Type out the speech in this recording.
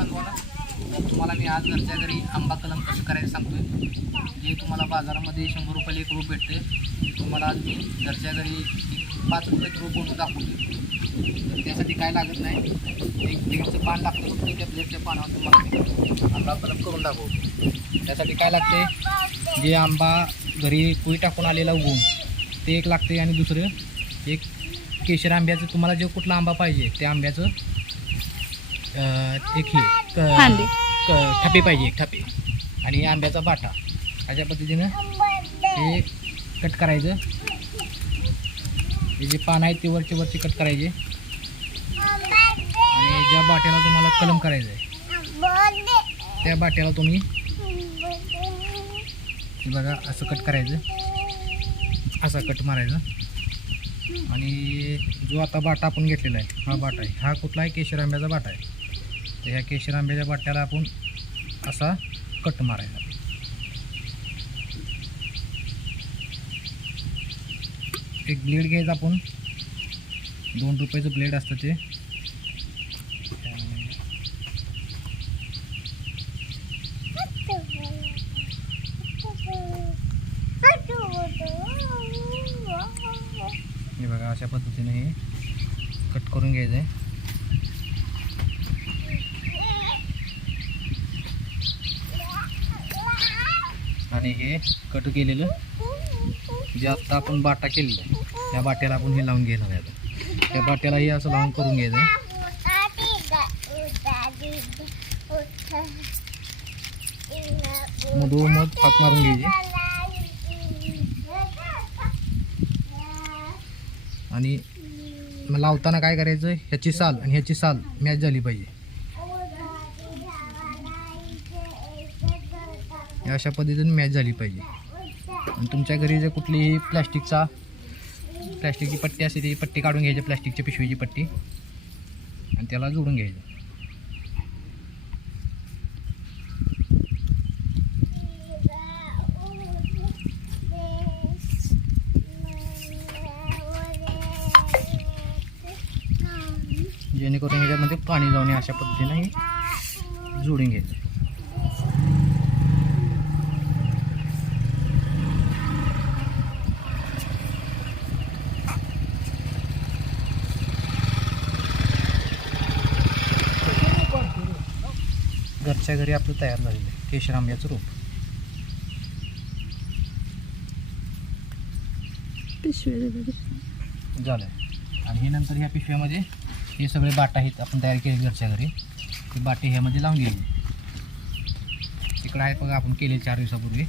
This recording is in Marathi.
बांधवाला तुम्हाला मी आज घरच्या घरी आंबा कलम कसं करायचं सांगतोय. जे तुम्हाला बाजारामध्ये शंभर रुपयाला एक रोप भेटते तुम्हाला आज मी घरच्या घरी पाच रुपयात रोप बनवून दाखवतो तर त्यासाठी काय लागत नाही. एक ब्लेडचं पान लागतं फक्त त्या ब्लेडच्या पानावर तुम्हाला आंबा कलम करून दाखवतो त्यासाठी काय लागते जे आंबा घरी कोळी टाकून आलेला उगवून ते एक लागते आणि दुसरं एक केशर आंब्याचं. तुम्हाला जे कुठला आंबा पाहिजे त्या आंब्याचं अं, एक हे फांदी. क क- ठपी पाहिजे एक ठपी आणि आंब्याचा बाटा. अशा पद्धतीनं हे कट करायचं. हे जे पान आहेत ते वरचे वरचे कट करायचे. आणि ज्या बाट्याला तुम्हाला कलम करायचं आहे त्या बाट्याला तुम्ही हे बघा असं कट करायचं. असा कट मारायचा. आणि जो आता बाटा आपण घेतलेला आहे हा बाटा आहे. हा कुठला आहे? केशर आंब्याचा बाटा आहे. तर ह्या केशर आंब्याच्या बाट्याला आपण असा कट मारायचा. एक ब्लेड घ्यायचं आपण. दोन रुपयाचं ब्लेड असतं ते. हे बघा अशा पद्धतीने हे कट करून घ्यायचं आहे आणि हे कट केलेलं जे आत्ता आपण बाटा केलेला आहे त्या बाट्याला आपण हे लावून घेणार आहे त्या बाट्याला हे असं लावून करून घ्यायचं आहे. मधोमध फाक मारून घ्यायची. आणि मग लावताना काय करायचं? ह्याची साल आणि ह्याची साल मॅच झाली पाहिजे. अशा पद्धतीने मॅच झाली पाहिजे. आणि तुमच्या घरी जर कुठलीही प्लॅस्टिकचा प्लॅस्टिकची पट्टी असते ती पट्टी काढून घ्यायची प्लॅस्टिकची पिशवीची पट्टी. आणि त्याला जोडून घ्यायचं. जेणेकरून ह्याच्यामध्ये पाणी जाऊन अशा पद्धतीने जोडून घ्यायचं. घरच्या घरी आपलं तयार झालेलं आहे. केशर आंब्याचं रोप. झालं आहे आणि हे नंतर ह्या पिशव्यामध्ये हे सगळे बाट आहेत आपण तयार केले घरच्या घरी. ते बाटे ह्यामध्ये लावून गेले. तिकडं आहेत बघा आपण केले चार दिवसापूर्वी.